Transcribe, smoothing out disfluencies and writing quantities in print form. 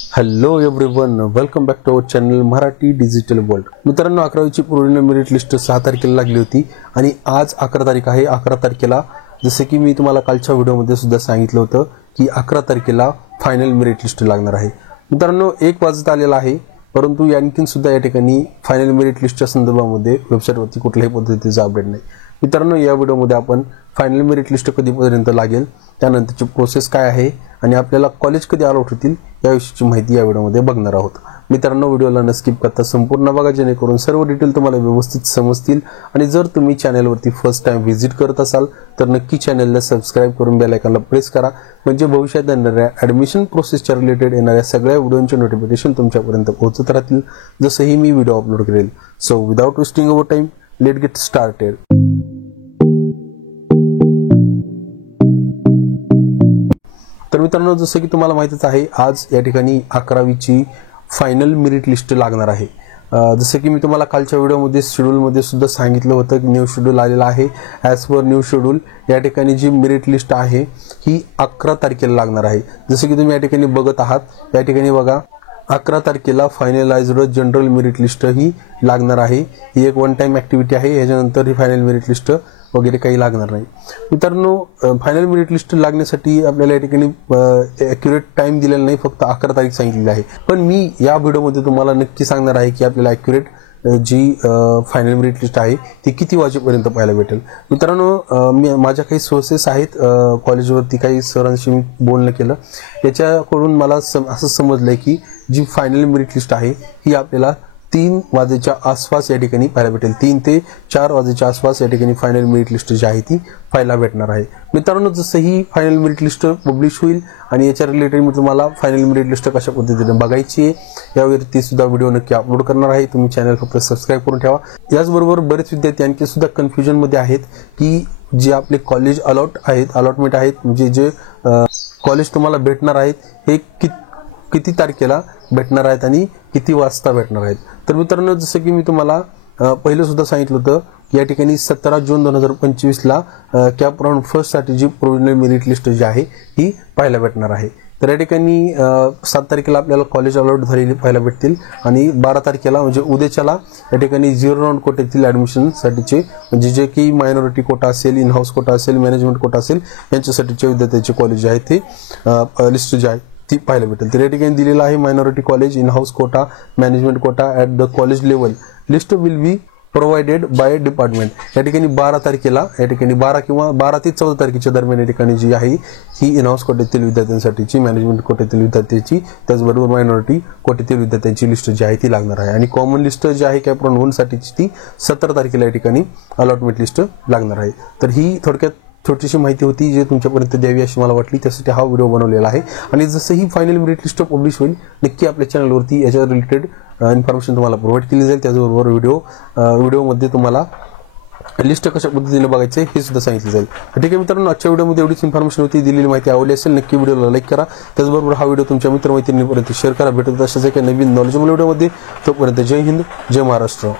Hello everyone, welcome back to our channel Marathi digital world. मित्रांनो, 11वीची preliminary merit list 6 तारखेला लागली होती आणि आज 11 तारीख आहे. 11 तारखेला जसे की मी तुम्हाला कालच्या व्हिडिओमध्ये सुद्धा सांगितलं होतं की 11 तारखेला फायनल मेरिट लिस्ट लागणार आहे. मित्रांनो, 1 वाजत आलेला आहे, परंतु आणखीन सुद्धा या ठिकाणी फायनल मेरिट लिस्टच्या संदर्भामध्ये वेबसाईटवरती कुठल्याही पद्धतीचा अपडेट नाही. मित्रांनो, या व्हिडिओमध्ये आपण फायनल मेरिट लिस्ट कधीपर्यंत लागेल, त्यानंतरची प्रोसेस काय आहे आणि आपल्याला कॉलेज कधी अलॉट होतील याविषयीची माहिती या व्हिडिओमध्ये बघणार आहोत. मित्रांनो, व्हिडिओला न स्किप करता संपूर्ण बघा, जेणेकरून सर्व डिटेल तुम्हाला व्यवस्थित समजतील. आणि जर तुम्ही चॅनलवरती फर्स्ट टाइम व्हिजिट करत असाल तर नक्की चॅनलला सबस्क्राईब करून बेल आयकॉनला प्रेस करा, म्हणजे भविष्यात येणाऱ्या ॲडमिशन प्रोसेसच्या रिलेटेड येणाऱ्या सगळ्या व्हिडिओचे नोटिफिकेशन तुमच्यापर्यंत पोहोचत राहतील जसंही मी व्हिडिओ अपलोड करेल. So without wasting our time, let get started. तर मित्रांनो, जसं की तुम्हाला माहितीच आहे, आज या ठिकाणी 11वीची फायनल मेरिट लिस्ट लागणार आहे. जसं की मी तुम्हाला कालच्या व्हिडिओमध्ये शेड्यूलमध्ये सुद्धा सांगितलं होतं की न्यू शेड्यूल आलेला आहे. ॲज पर न्यू शेड्यूल या ठिकाणी जी मेरिट लिस्ट आहे ही 11 तारखेला लागणार आहे. जसं की तुम्ही या ठिकाणी बघत आहात, या ठिकाणी बघा 11 तारखेला फायनलाइज्ड जनरल मेरिट लिस्ट ही लागणार आहे. ही एक वन टाइम ॲक्टिव्हिटी आहे. याच्यानंतर ही फायनल मेरिट लिस्ट वगैरे काही लागणार नाही. मित्रांनो, फायनल मेरिट लिस्ट लागण्यासाठी आपल्याला या ठिकाणी ॲक्युरेट टाइम दिलेला नाही, फक्त 11 तारीख सांगितलेली आहे. पण मी या व्हिडिओमध्ये तुम्हाला नक्की सांगणार आहे की आपल्याला ॲक्युरेट जी फायनल मेरिट लिस्ट आहे ती किती वाजेपर्यंत पाहायला भेटेल. मित्रांनो, माझ्या काही सोर्सेस आहेत, कॉलेजवरती काही सरांशी मी बोलणं केलं, याच्याकडून मला असं समजलंय की जी फायनल मेरिट लिस्ट आहे ही आपल्याला 3 वाजेच्या आसपास या ठिकाणी पाहायला भेटेल. 3 ते 4 वाजेच्या आसपास या ठिकाणी फायनल मेरिट लिस्ट जी आहे ती पाहायला भेटणार आहे. मित्रांनो, जसं ही फायनल मेरिट लिस्ट पब्लिश होईल आणि याच्या रिलेटेड मी तुम्हाला फायनल मेरिट लिस्ट कशा पद्धतीने बघायची आहे यावरती सुद्धा व्हिडिओ नक्की अपलोड करणार आहे. तुम्ही चॅनल फक्त सबस्क्राईब करून ठेवा. याचबरोबर बरेच विद्यार्थी आणखी सुद्धा कन्फ्युजनमध्ये आहेत की जे आपले कॉलेज अलॉटमेंट आहेत, म्हणजे जे कॉलेज तुम्हाला भेटणार आहेत हे किती तारखेला भेटणार आहेत आणि किती वाजता भेटणार आहेत. तर मित्रांनो, जसं की मी तुम्हाला पहिलं सुद्धा सांगितलं होतं, या ठिकाणी 17 जून 2025ला कॅप राऊंड फर्स्ट साठी जी प्रोव्हिजनल मेरिट लिस्ट जी आहे ही पाहायला भेटणार आहे. तर या ठिकाणी 7 तारखेला आपल्याला कॉलेज अलॉट झालेली पाहायला भेटतील आणि 12 तारखेला म्हणजे उद्याच्याला या ठिकाणी 0 राऊंड कोट्यातील ॲडमिशनसाठीचे, म्हणजे जे की मायनॉरिटी कोटा असेल, इन हाऊस कोटा असेल, मॅनेजमेंट कोटा असेल, यांच्यासाठीचे विद्यार्थ्यांचे कॉलेज आहे ते लिस्ट जी आहे ती पाहायला भेटेल. तर या ठिकाणी दिलेलं आहे minority college, in house quota, management quota at the college level. List will be provided by department. या ठिकाणी 12 तारखेला, या ठिकाणी 12 किंवा 12 ते 14 तारखेच्या दरम्यान या ठिकाणी जी आहे ही इन हाऊस कोट्यातील विद्यार्थ्यांसाठीची, मॅनेजमेंट कोट्यातील विद्यार्थ्यांची, त्याचबरोबर मायनॉरिटी कोट्यातील विद्यार्थ्यांची लिस्ट जी आहे ती लागणार आहे. आणि कॉमन लिस्ट जी आहे कॅप राऊंड 1 साठीची ती 17 तारखेला या ठिकाणी अलॉटमेंट लिस्ट लागणार आहे. तर ही थोडक्यात छोटीशी माहिती होती जे तुमच्यापर्यंत द्यावी अशी मला वाटली, त्यासाठी हा व्हिडिओ बनवलेला आहे. आणि जसं ही फायनल मेरिट लिस्ट पब्लिश होईल नक्की आपल्या चॅनलवरती याच्या रिलेटेड इन्फॉर्मेशन तुम्हाला प्रोव्हाइड केली जाईल. त्याचबरोबर व्हिडिओमध्ये तुम्हाला लिस्ट कशा पद्धतीने बघायचे हे सुद्धा सांगितलं जाईल. ठीक आहे मित्रांनो, आजच्या व्हिडिओमध्ये एवढीच इन्फॉर्मेशन होती. दिलेली माहिती आवडली असेल नक्की व्हिडिओला लाईक करा. त्याचबरोबर हा व्हिडिओ तुमच्या मित्रमैत्रिणींपर्यंत शेअर करा. भेटत अशाच एका नवीन नॉलेजेबल व्हिडिओमध्ये. तोपर्यंत जय हिंद, जय महाराष्ट्र.